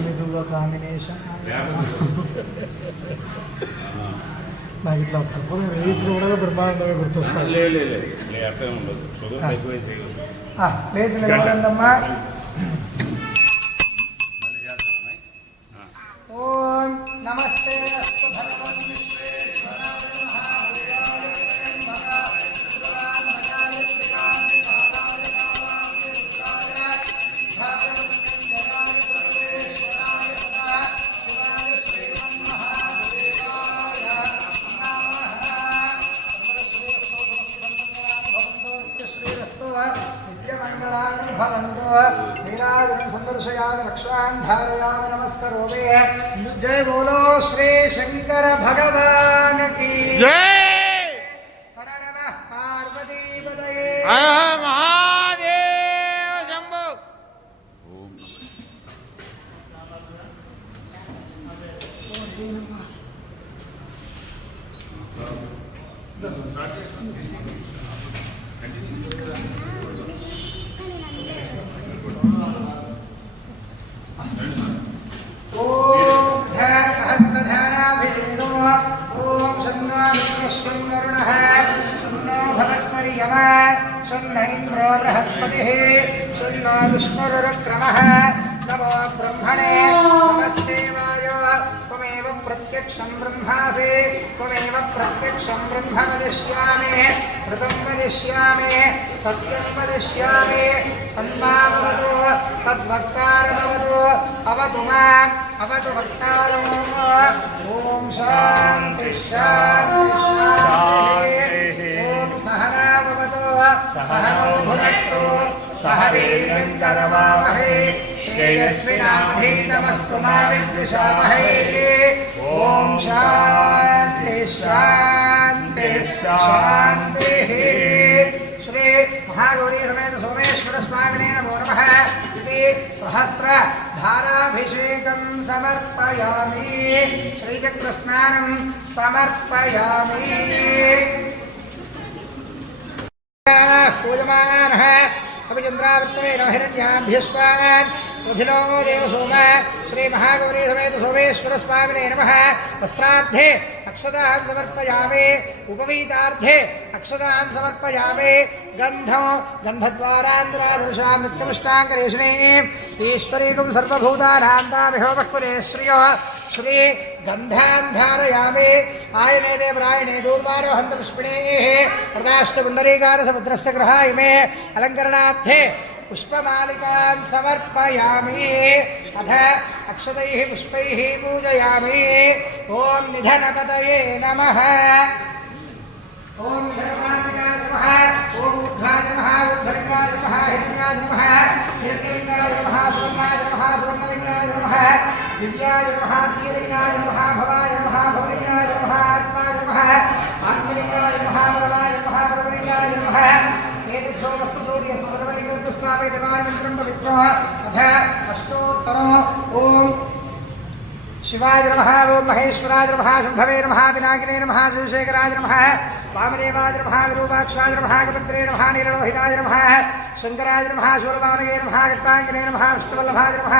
ఇదిగా కాంబినేషన్ నాకు ఇట్లా తప్పదు రీచ్లు కూడా బ్రహ్మాండంగా గుర్తొస్తాయి. లేచి నిలబడండమ్మా. ఓం నమస్తే అస్తు భగవన్ नमस्करोमि. जय बोलो श्री शंकर भगवान की जय. हर नमः पार्वती पतये. महादेव शंभो. नमो ब्रह्मणे नमस्ते वायो त्वमेव प्रत्यक्षं ब्रह्मासि त्वमेव प्रत्यक्षं ब्रह्म वदिष्यामि ऋतं वदिष्यामि सत्यं वदिष्यामि तन्मामवतु तद्वक्तारमवतु अवतु माम् अवतु वक्तारम्. ॐ शान्ति शान्ति शान्तिः. ॐ सहनाववतु सहनौ भुनक्तु सह वीर्यं करवावहै तेजस्विनाधीतमस्तु मा विद्विषावहै. ॐ शान्ति शान्ति शान्तिः. श्री महागौरी समेत सोमेश्वर स्वामिने नमो नमः. इति सहस्र धाराभिषेकं समर्पयामि. श्रीचक्रस्नानं समर्पयामि. पूजमानः अभिचंद्रावृत्तमेन हिरण्याभ्यस्वान् प्रथिनो देव सोम. श्री महागौरी समेत सोमेश्वर स्वामिने नमः. वस्त्रार्धे अक्षतान् समर्पयामि. उपवीतार्धे अक्षतान् समर्पयामि. गन्धो गन्धद्वारान्तरादर्शां नित्यमुष्टाङ्गरेषणे ईश्वरीकं सर्वभूतानां तामिहोपक्वले श्रियो श्री गन्धान् धारयामि. आयने देवरायणे दूर्वारो हन्तपुष्पिणेः प्रदाश्च पुण्डरीकारसमुद्रस्य गृहा इमे अलङ्करणार्थे पुष्पमालिकान् समर्पयामि. अथ अक्षतैः पुष्पैः पूजयामि. ॐ निधनपतये नमः. ॐ निधनपालिकाय नमः. ॐ ऊर्ध्वाय नमः. ऊर्ध्वलिङ्गाय नमः. हिरण्याय नमः. हिरण्यलिङ्गाय नमः. सुवर्णाय नमः. सुवर्णलिङ्गाय नमः. दिव्याय नमः. दिव्यलिङ्गाय नमः. भवाय नमः. भवलिङ्गाय नमः. आत्माय नमः. आत्मलिङ्गाय नमः. परमाय नमः. परमलिङ्गाय नमः. सोमस्य सूर्य सर्वलिङ्गस्थापितमानमन्त्रं पवित्रो अथ अष्टोत्तरो. ॐ शिवाय नमः. ॐ महेश्वराय नमः. शम्भवे नमः. पिनाकिने नमः. शिवशेखराय नमः. वामदेवाय नमः. विरूपाक्षाय नमः. कपत्रे नमः. नीललोहिताय नमः. शङ्कराय नमः. शूलपाणये नमः. कट्वाङ्गिने नमः. विष्णुवल्लभाय नमः.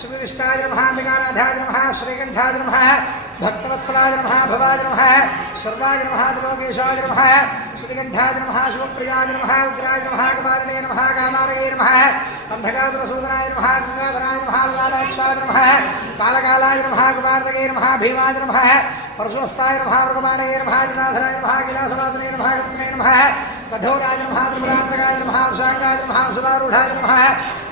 शिवविष्टाय नमः. अम्बिकानाथाय नमः. श्रीकण्ठाय नमः. भक्तवत्सलाय नमः. भवाय नमः. सर्वाय नमः. त्रिलोकेशाय नमः. श्रीकण्ठाय नमः. शिवप्रियाय नमः. उग्राय नमः. कपालिने नमः. कामारये नमः. अन्धकासुरसूदनाय नमः. गङ्गाधराय नमः. लालाक्षाय नमः. कालकालाय नमः. कुमार्तके नमः. भीमाय नमः. परशुस्ताय नमः. मृगमाणये नमः. जनाधराय नमः. कैलासवासने नमः. कृत्स्ने नमः. कठोराय नमः. त्रिपुरान्तकाय नमः. वृषाङ्गाय नमः. शुभारूढाय नमः.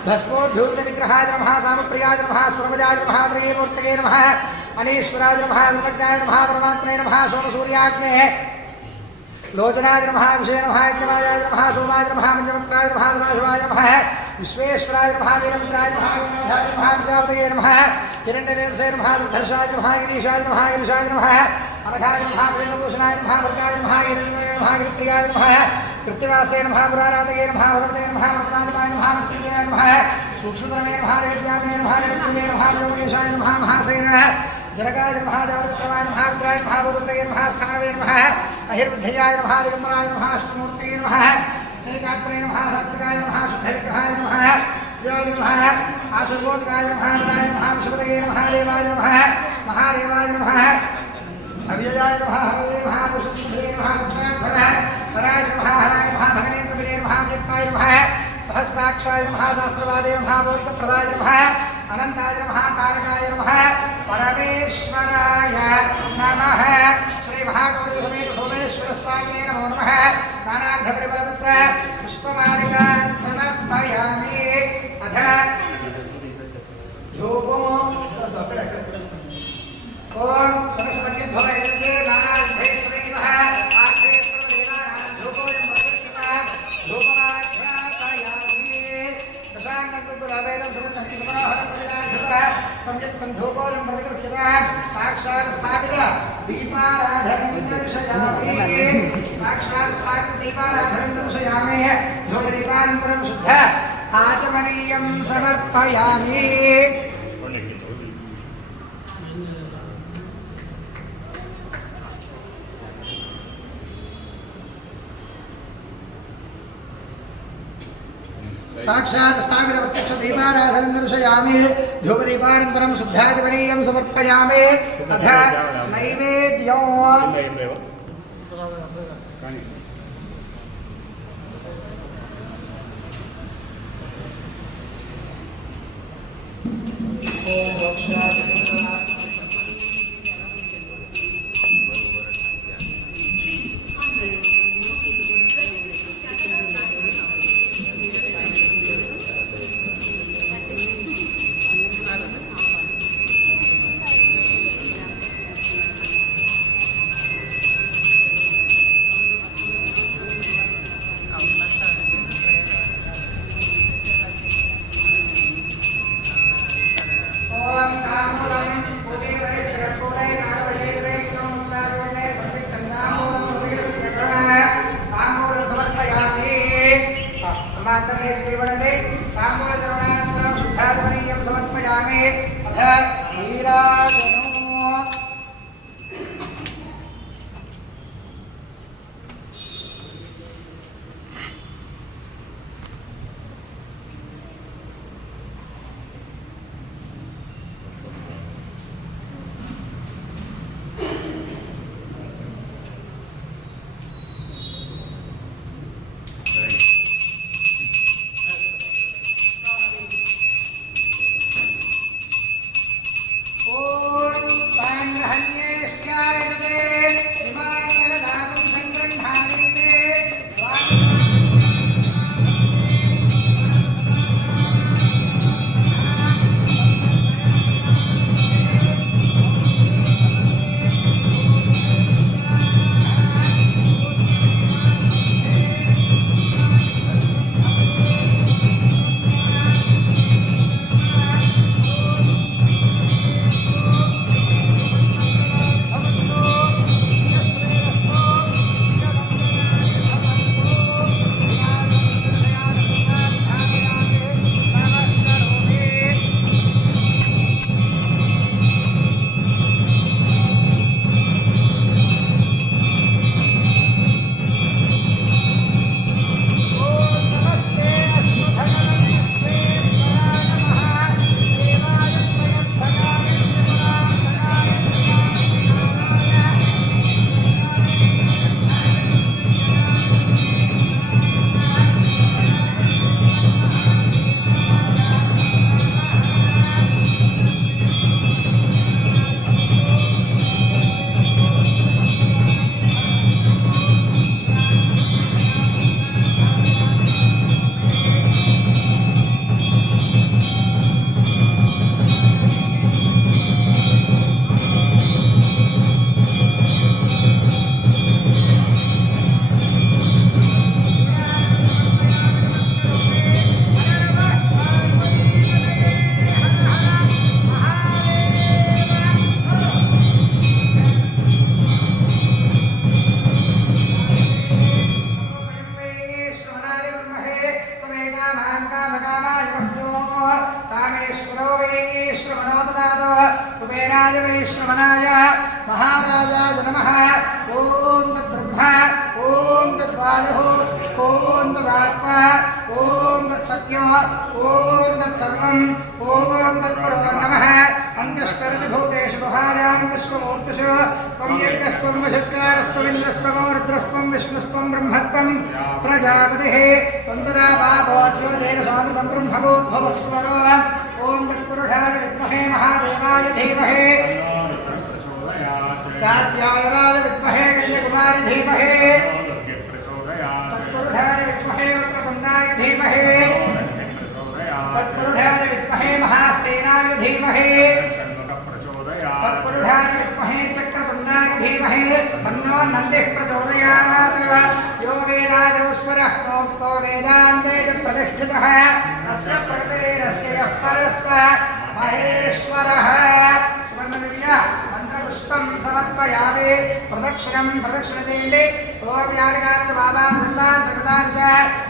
भस्मोद्धूतविग्रहाय नमः. सामप्रियाय नमः. स्वरमजाय नमः. त्रयीमूर्तये नमः. अनीश्वराय नमः. धर्मज्ञाय नमः. परमात्मने नमः. सोमसूर्याग्नेः लोचनाय नमः. विषय नमः. यज्ञमायाय नमः. सोमाय नमः. पंचवक्त्राय नमः. धनाशिवाय नमः. विश्वेश्वराय नमः. वीरभद्राय नमः. विनाथाय नमः. प्रजापतये नमः. हिरण्यरेतसे नमः. दुर्धर्षाय नमः. गिरीशाय नमः. गिरिशाय नमः. अनघाय नमः. प्रेमभूषणाय नमः. भर्गाय नमः. हिरण्मये नमः. गिरिप्रियाय नमः. कृत्तिवासे नमः. पुराणातये नमः. भगवते नमः. मृत्नादिमाय नमः. मृत्युञ्जयाय नमः. सूक्ष्मतरमे नमः. देव्यामिने नमः. देवत्वमे नमः. देवकेशाय नमः. महासेनः जनकाय नमः. देवरुद्रवाय नमः. रुद्राय नमः. गोरुद्रये नमः. स्थानवे नमः. अहिर्बुद्धयाय नमः. दिगम्बराय नमः. अष्टमूर्तये नमः. एकात्मने नमः. सात्विकाय नमः. शुद्धविग्रहाय नमः. जयाय नमः. आशुबोधकाय नमः. नराय नमः. वृक्षपतये नमः देवाय नमः महादेवाय नमः अव्ययाय नमः हरये नमः पुरुषोत्तमाय नमः दक्षिणाध्वरः हराय नमः हराय नमः भगनेन्द्रविजय नमः व्यक्ताय नमः सहस्राक्षाय नमः सहस्रपादे नमः बोधप्रदाय नमः अनन्ताय नमः तारकाय नमः परमेश्वराय नमः श्री महागौरी समेत सोमेश्वर स्वामिने नमो नमः नानाग्धपरिमलपत्र पुष्पमालिकान् समर्पयामि अथ धूपो ओम वनस्पति भवयते नानाग्धेश्वरी नमः आग्धेश्वरदेवानां धूपोयं वर्धिष्ठः धूपमाघ्रापयामि दशाङ्गकुलवेदं सुगन्धः सम्यक् बन्धूपोयं वर्धिष्ठः साक्षात् स्थापित दीपाराधनं दर्शयामि साक्षात् स्थापित दीपाराधनं दर्शयामि धूपदीपानन्तरं शुद्ध आचमनीयं समर्पयामि साक्षात् स्थापित प्रत्यक्ष दीपाराधनं दर्शयामि धूपदीपानन्तरं शुद्धादिपनीयं समर्पयामि अथ नैवेद्यं समर्पयामि अथ नीराजनो कुबेरादिवैश्रवणाय महाराजाय नमः। ओम तद्ब्रह्मा ओम तद्वायुः ओम तदात्मा ओम तत्सत्यम् ओम तत्सर्वम् ओम तत्पुरो नमः। सोमशत्कारस्त्वमिन्द्रस्त्वमो रुद्रस्त्वं विष्णुस्त्वं ब्रह्मत्वं प्रजापतिः त्वं तदा पापो ज्योतेन स्वामृतं ब्रह्मभूद्भवस्वरो ॐ तत्पुरुषाय विद्महे महादेवाय धीमहि कात्यायनाय विद्महे कन्याकुमारी धीमहि तत्पुरुषाय विद्महे वक्रतुण्डाय धीमहि तत्पुरुषाय विद्महे महासेनाय धीमहि तत्पुरुषाय विद्महे चक्रतुण्डाय धीमहि तन्नो नन्दिः प्रचोदयात् यो वेदादौस्वरः प्रोक्तो वेदान्ते च प्रतिष्ठितः तस्य प्रकृतेरस्य यः परस्य महेश्वरः सुवर्णनिर्य मंत्रपुष्पं समर्पयामि प्रदक्षिणं प्रदक्षिणचेण्डि ओम यानिकानि च पापानि सन्तानि त्रिकृतानि च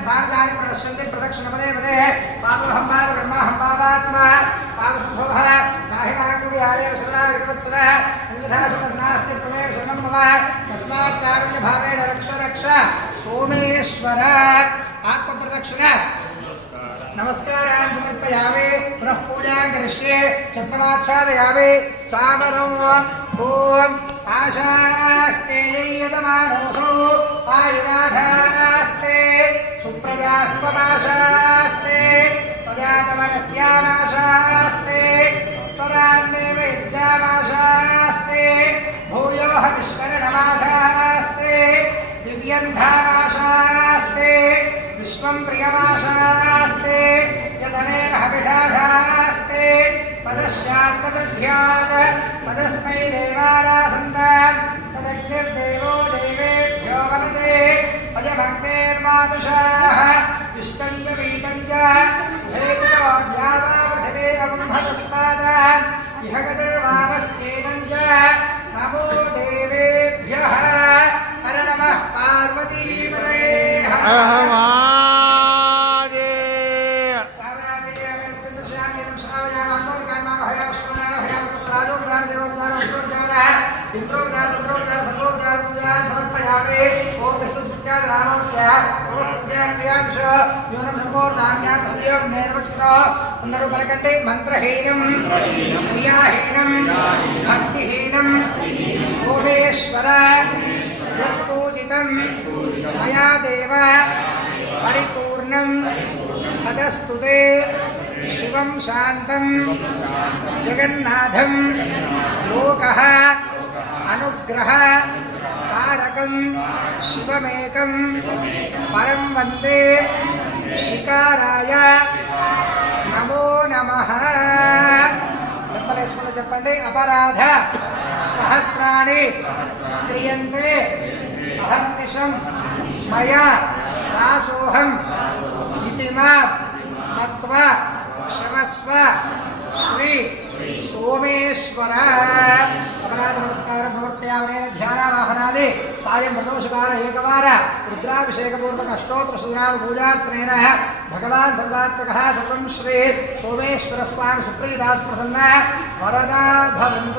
भारतानि प्रणश्यन्ति प्रदक्षिणपदे पदे पापहं पापकर्महं पापात्मा पापसम्भवः नाहिमाकुर्यादेव शरणागतवत्सलः अन्यथा शरणनास्ति त्वमेव शरणं मम तस्मात् कारुण्यभावेन रक्ष रक्ष सोमेश्वर आत्मप्रदक्षिण नमस्कारान् समर्पयामि पुनः पूजां करिष्ये चक्रमाच्छादयामि चामरं ॐ आशास्ते यजमानोऽसौ आयुराधास्ते सुप्रजास्त्वमाशास्ते सजातवनस्यामाशास्ते उत्तरान्नेव यज्ञामाशास्ते भूयोः विश्वरणमाशास्ते दिव्यन्धामाशास्ते विश्वं प्रियमाशास्ते यदनेन हविषाशास्ते पदस्यात् तदध्यात् पदस्मै देवारासन्तान् तदग्निर्देवो देवेभ्यो वदते अजभक्तेर्मानुषाः इष्टं च वीतं च हेतुरोऽध्यावापठते अब्रह्मतस्मादान् इह गतिर्वामस्येनं च नमो देवेभ्यः हर नमः पार्वतीपतये हर అందరూ పలకండి మంత్రహీనం క్రియాహీనం భక్తిహీనం సోమేశ్వర యత్పూజితం మయా దేవ పరిపూర్ణం తదస్తుతే శివం శాంతం జగన్నాథం లోకః అనుగ్రహ कारकं शिवमेकं परं वन्दे शिकाराय नमो नमः చెప్పండి अपराध सहस्राणि क्रियन्ते अहर्निशं मया दासोऽहं इति मां मत्वा क्षमस्व श्री सोमेश्वर अपराध नमस्कार समर्पयामि ध्यानावाहनादि सायं प्रदोषकाल एकवार रुद्राभिषेकपूर्वक अष्टोत्तर सुनाम पूजार्चनेन भगवान् सर्वात्मकः सर्वं श्री सोमेश्वर स्वामी सुप्रीदास प्रसन्नः वरदा भवन्तु।